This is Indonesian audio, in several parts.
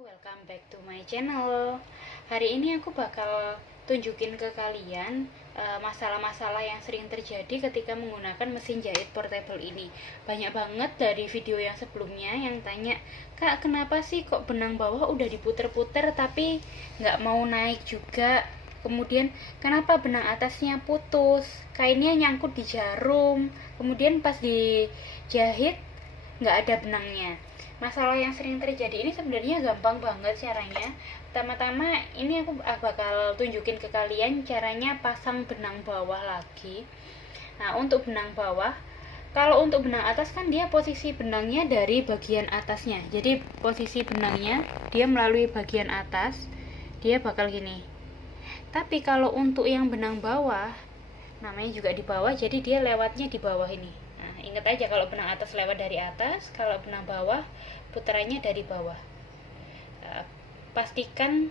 welcome back to my channel. Hari ini aku bakal tunjukin ke kalian masalah-masalah yang sering terjadi ketika menggunakan mesin jahit portable ini. Banyak banget dari video yang sebelumnya yang tanya, "Kak, kenapa sih kok benang bawah udah diputer-puter tapi nggak mau naik juga? Kemudian kenapa benang atasnya putus? Kainnya nyangkut di jarum. Kemudian pas dijahit nggak ada benangnya." Masalah yang sering terjadi ini sebenarnya gampang banget caranya. Pertama-tama ini aku bakal tunjukin ke kalian caranya pasang benang bawah lagi. Nah, untuk benang bawah, kalau untuk benang atas kan dia posisi benangnya dari bagian atasnya. Jadi posisi benangnya dia melalui bagian atas, dia bakal gini. Tapi kalau untuk yang benang bawah, namanya juga di bawah, jadi dia lewatnya di bawah ini. Nah, ingat aja kalau benang atas lewat dari atas, kalau benang bawah putarannya dari bawah. Pastikan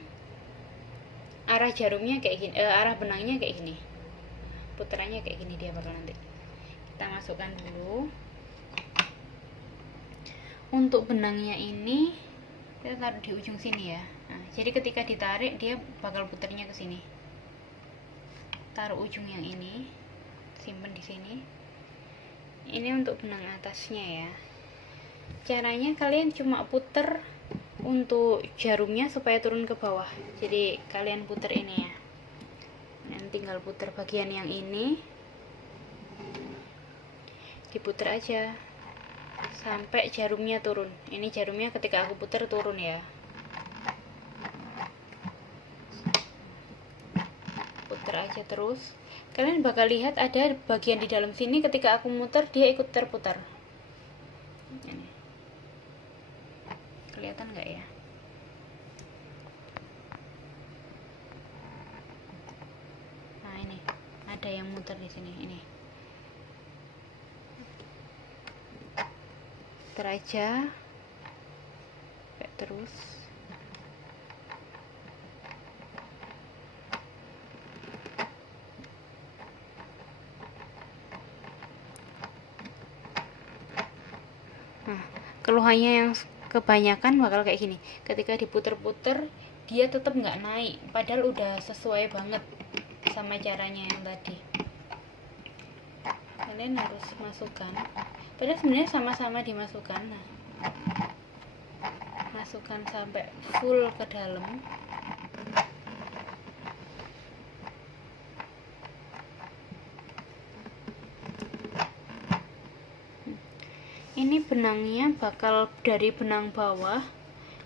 arah jarumnya kayak gini, arah benangnya kayak gini. Putarannya kayak gini dia bakal nanti. Kita masukkan dulu. Untuk benangnya ini kita taruh di ujung sini ya. Nah, jadi ketika ditarik dia bakal putarnya ke sini. Taruh ujung yang ini, simpen di sini. Ini untuk benang atasnya ya. Caranya kalian cuma puter untuk jarumnya supaya turun ke bawah. Jadi kalian puter ini ya. Dan tinggal puter bagian yang ini. Diputer aja sampai jarumnya turun. Ini jarumnya ketika aku puter turun ya. Puter aja terus. Kalian bakal lihat ada bagian di dalam sini ketika aku muter dia ikut terputar. Ini. Kelihatan nggak ya? Nah, ini ada yang muter di sini. Ini. Puter aja. Sampai terus. Nah, keluhannya yang kebanyakan bakal kayak gini, ketika diputer-puter dia tetap nggak naik, padahal udah sesuai banget sama caranya yang tadi. Kalian harus masukkan, padahal sebenarnya sama-sama dimasukkan. Nah, masukkan sampai full ke dalam. Ini benangnya bakal dari benang bawah,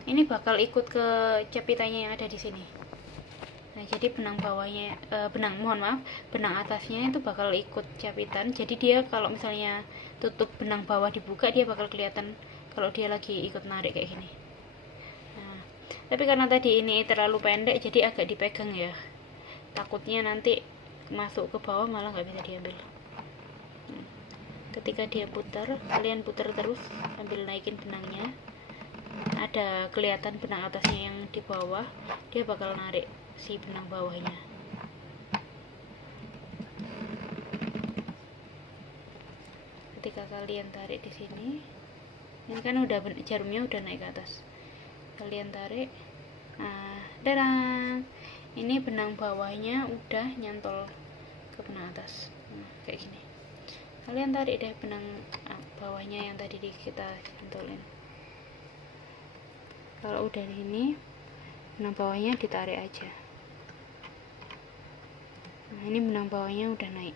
ini bakal ikut ke capitannya yang ada di sini. Nah, jadi benang bawahnya, benang atasnya itu bakal ikut capitan. Jadi dia kalau misalnya tutup benang bawah dibuka, dia bakal kelihatan kalau dia lagi ikut narik kayak gini. Nah, tapi karena tadi ini terlalu pendek, jadi agak dipegang ya. Takutnya nanti masuk ke bawah malah nggak bisa diambil. Ketika dia putar, kalian putar terus sambil naikin benangnya. Ada kelihatan benang atasnya yang di bawah, dia bakal narik si benang bawahnya. Ketika kalian tarik di sini, ini kan udah jarumnya udah naik ke atas. Kalian tarik, nah, dadang, ini benang bawahnya udah nyantol ke benang atas. Nah, kayak gini. Kalian tarik deh benang bawahnya yang tadi kita cantolin. Kalau udah ini, benang bawahnya ditarik aja. Nah, ini benang bawahnya udah naik.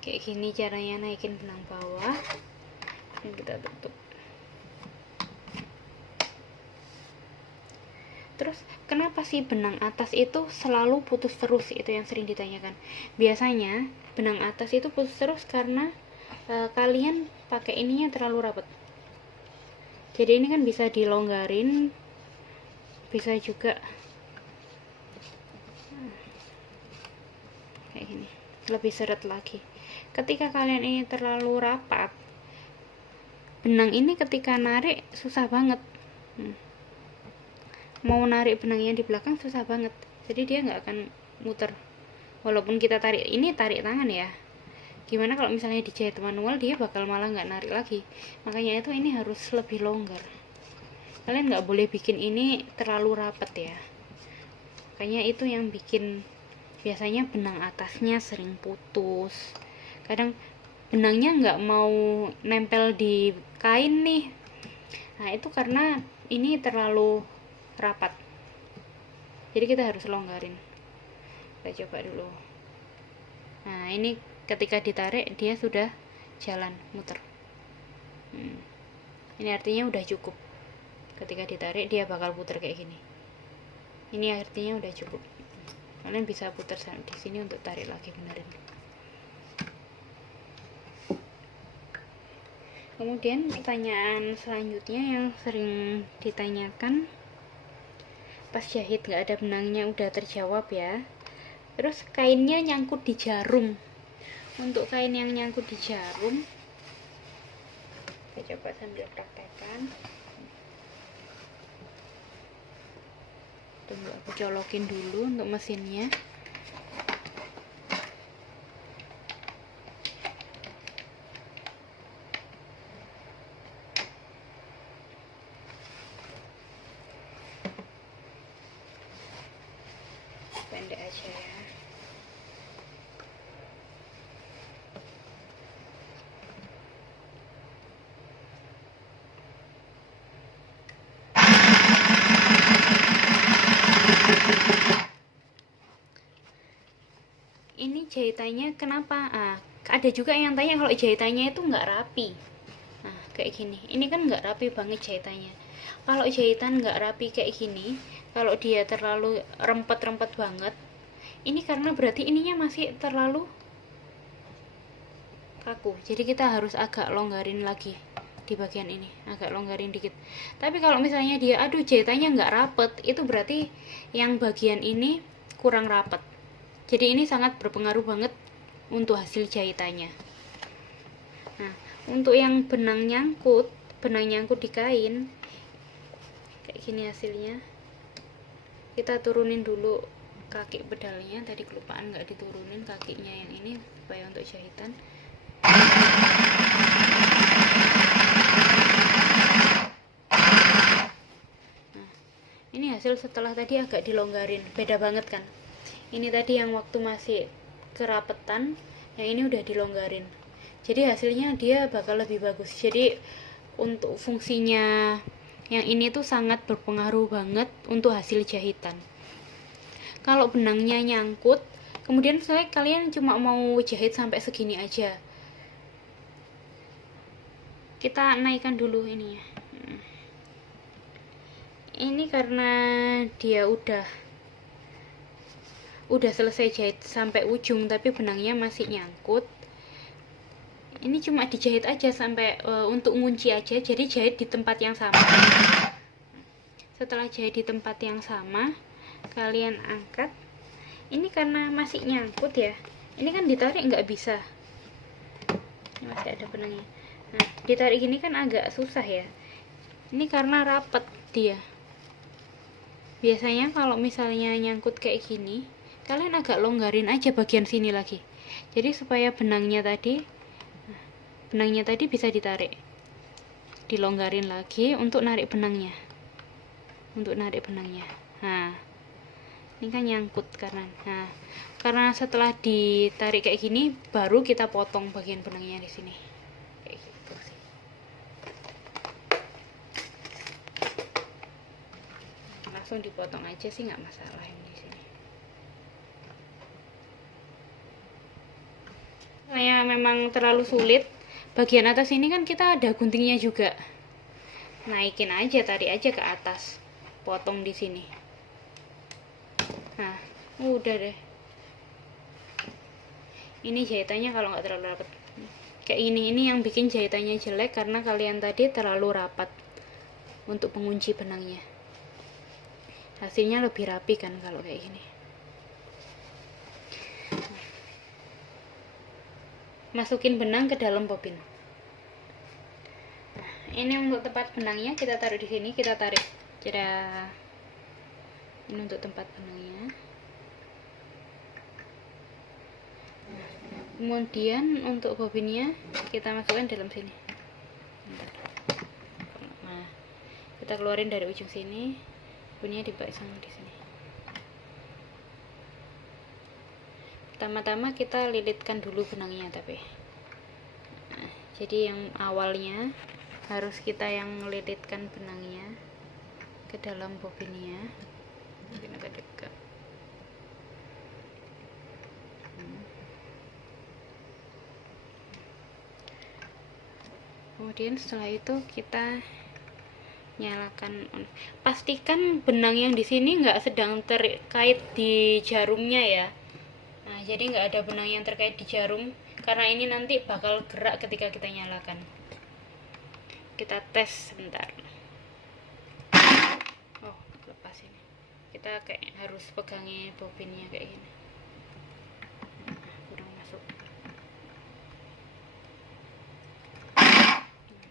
Kayak gini caranya naikin benang bawah. Ini kita tutup. Terus kenapa sih benang atas itu selalu putus terus? Itu yang sering ditanyakan. Biasanya benang atas itu putus terus karena kalian pakai ininya terlalu rapat. Jadi ini kan bisa dilonggarin, bisa juga kayak gini, lebih seret lagi. Ketika kalian ini terlalu rapat, benang ini ketika narik susah banget. Mau narik benangnya di belakang susah banget, jadi dia nggak akan muter. Walaupun kita tarik ini tarik tangan ya, gimana kalau misalnya dijahit manual, dia bakal malah nggak narik lagi. Makanya itu ini harus lebih longgar. Kalian nggak boleh bikin ini terlalu rapat ya, makanya itu yang bikin biasanya benang atasnya sering putus. Kadang benangnya nggak mau nempel di kain nih, nah itu karena ini terlalu rapat, jadi kita harus longgarin. Kita coba dulu. Nah ini ketika ditarik dia sudah jalan muter. Ini artinya udah cukup. Ketika ditarik dia bakal puter kayak gini. Ini artinya udah cukup. Kalian bisa putar di sini untuk tarik lagi, benerin. Kemudian pertanyaan selanjutnya yang sering ditanyakan pas jahit nggak ada benangnya, udah terjawab ya. Terus kainnya nyangkut di jarum. Untuk kain yang nyangkut di jarum, kita coba sambil praktekkan. Tunggu aku colokin dulu untuk mesinnya. Pendek aja ya. Ini jahitannya kenapa? Ada juga yang tanya kalau jahitannya itu nggak rapi. Nah kayak gini, ini kan nggak rapi banget jahitannya. Kalau jahitan nggak rapi kayak gini, kalau dia terlalu rempet-rempet banget, ini karena berarti ininya masih terlalu kaku. Jadi kita harus agak longgarin lagi di bagian ini, agak longgarin dikit. Tapi kalau misalnya dia aduh jahitannya nggak rapet, itu berarti yang bagian ini kurang rapet. Jadi ini sangat berpengaruh banget untuk hasil jahitannya. Nah untuk yang benang nyangkut di kain kayak gini hasilnya. Kita turunin dulu kaki pedalnya, tadi kelupaan nggak diturunin kakinya yang ini supaya untuk jahitan. Nah ini hasil setelah tadi agak dilonggarin, beda banget kan. Ini tadi yang waktu masih kerapetan, yang ini udah dilonggarin, jadi hasilnya dia bakal lebih bagus. Jadi untuk fungsinya yang ini tuh sangat berpengaruh banget untuk hasil jahitan. Kalau benangnya nyangkut, kemudian misalnya kalian cuma mau jahit sampai segini aja, kita naikkan dulu ini ya. Ini karena dia udah selesai jahit sampai ujung tapi benangnya masih nyangkut, ini cuma dijahit aja sampai untuk ngunci aja. Jadi jahit di tempat yang sama. Setelah jahit di tempat yang sama, kalian angkat. Ini karena masih nyangkut ya, ini kan ditarik nggak bisa, ini masih ada benangnya. Nah ditarik gini kan agak susah ya, ini karena rapet dia. Biasanya kalau misalnya nyangkut kayak gini, kalian agak longgarin aja bagian sini lagi, jadi supaya benangnya tadi bisa ditarik, dilonggarin lagi untuk narik benangnya, Nah ini kan nyangkut karena setelah ditarik kayak gini baru kita potong bagian benangnya di sini kayak gitu sih. Langsung dipotong aja sih, nggak masalah yang di sini. Saya memang terlalu sulit bagian atas ini kan kita ada guntingnya juga, naikin aja, tarik aja ke atas, potong di sini. Nah udah deh. Ini jahitannya kalau nggak terlalu rapat kayak ini yang bikin jahitannya jelek karena kalian tadi terlalu rapat untuk pengunci benangnya. Hasilnya lebih rapi kan kalau kayak gini. Masukin benang ke dalam bobin. Nah, ini untuk tempat benangnya kita taruh di sini, kita tarik. Jadi ini untuk tempat benangnya. Kemudian untuk bobinnya kita masukkan dalam sini. Nah Kita keluarin dari ujung sini, bunyinya dipasang di sini. Pertama-tama kita lilitkan dulu benangnya, tapi nah, jadi yang awalnya harus kita yang lilitkan benangnya ke dalam bobinnya. Mungkin agak dekat. Kemudian setelah itu kita nyalakan. Pastikan benang yang di sini nggak sedang terkait di jarumnya ya. Nah, jadi nggak ada benang yang terkait di jarum, karena ini nanti bakal gerak ketika kita nyalakan. Kita tes sebentar. Oh, lepas ini. Kita kayak harus pegangi bobinnya kayak gini. Kurang masuk.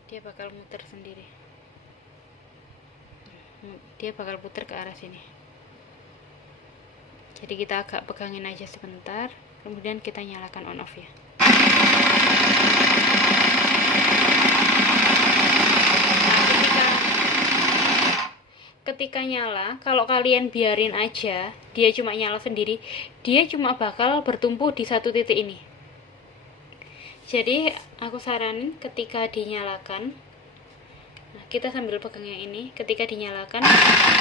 Dia bakal muter sendiri. Dia bakal putar ke arah sini. Jadi kita agak pegangin aja sebentar, kemudian kita nyalakan on off ya. Nah, ketika nyala, kalau kalian biarin aja, dia cuma nyala sendiri, dia cuma bakal bertumpu di satu titik ini. Jadi aku saranin ketika dinyalakan, nah, kita sambil pegang yang ini, ketika dinyalakan,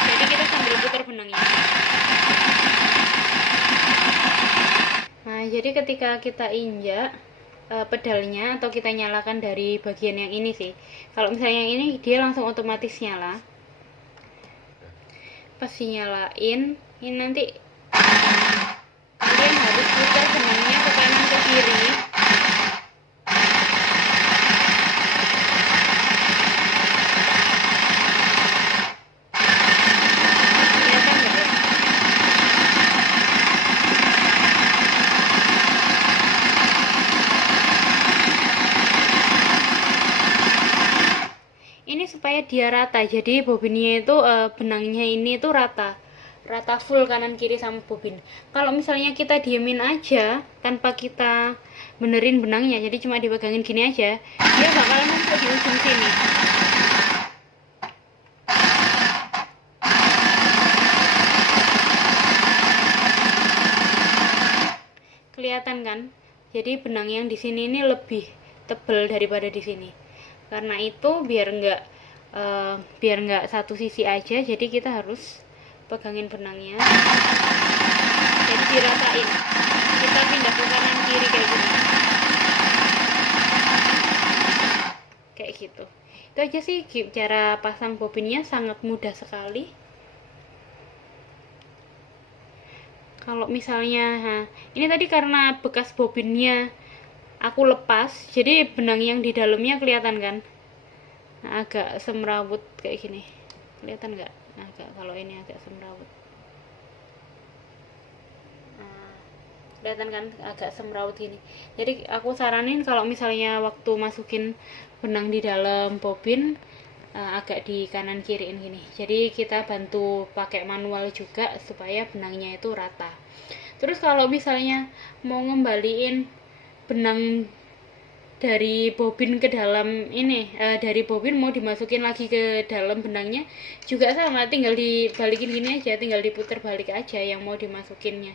jadi kita sambil putar benangnya. Nah, jadi ketika kita injak pedalnya atau kita nyalakan dari bagian yang ini sih. Kalau misalnya yang ini dia langsung otomatis nyala. Pas dinyalain, ini nanti kalian harus putar benangnya ke kanan ke kiri. Ini supaya dia rata, jadi bobinnya itu benangnya ini itu rata full kanan kiri sama bobin. Kalau misalnya kita diemin aja tanpa kita benerin benangnya, jadi cuma dipegangin gini aja, dia bakal numpuk di ujung sini. Kelihatan kan? Jadi benang yang di sini ini lebih tebal daripada di sini. Karena itu biar nggak satu sisi aja, jadi kita harus pegangin benangnya, jadi diratain. Kita pindah ke kanan kiri kayak gini, kayak gitu. Itu aja sih cara pasang bobinnya, sangat mudah sekali. Kalau misalnya ini tadi karena bekas bobinnya aku lepas, jadi benang yang di dalamnya kelihatan kan, nah, agak semrawut kayak gini, kelihatan nggak? Agak, kalau ini agak semrawut, nah, kelihatan kan agak semrawut gini. Jadi aku saranin kalau misalnya waktu masukin benang di dalam bobin agak di kanan kiriin gini, jadi kita bantu pakai manual juga supaya benangnya itu rata. Terus kalau misalnya mau ngembaliin benang dari bobin ke dalam ini, dari bobin mau dimasukin lagi ke dalam benangnya juga sama, tinggal dibalikin gini aja, tinggal diputar balik aja yang mau dimasukinnya.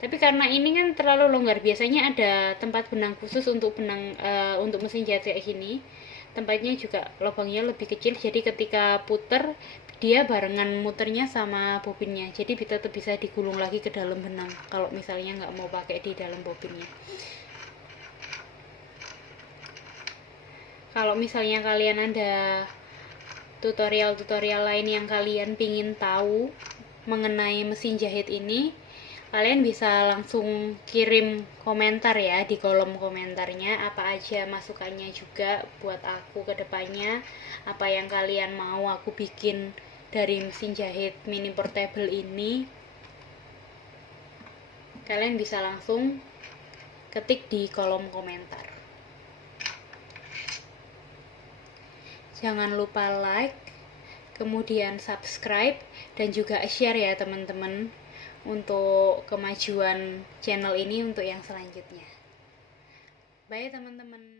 Tapi karena ini kan terlalu longgar, biasanya ada tempat benang khusus untuk benang untuk mesin jahit kayak gini. Tempatnya juga lubangnya lebih kecil, jadi ketika puter dia barengan muternya sama bobinnya, jadi tetap bisa digulung lagi ke dalam benang kalau misalnya nggak mau pakai di dalam bobinnya. Kalau misalnya kalian ada tutorial-tutorial lain yang kalian pingin tahu mengenai mesin jahit ini, kalian bisa langsung kirim komentar ya di kolom komentarnya, apa aja masukannya juga buat aku ke depannya, apa yang kalian mau aku bikin dari mesin jahit mini portable ini. Kalian bisa langsung ketik di kolom komentar. Jangan lupa like, kemudian subscribe, dan juga share ya teman-teman, untuk kemajuan channel ini untuk yang selanjutnya. Bye teman-teman.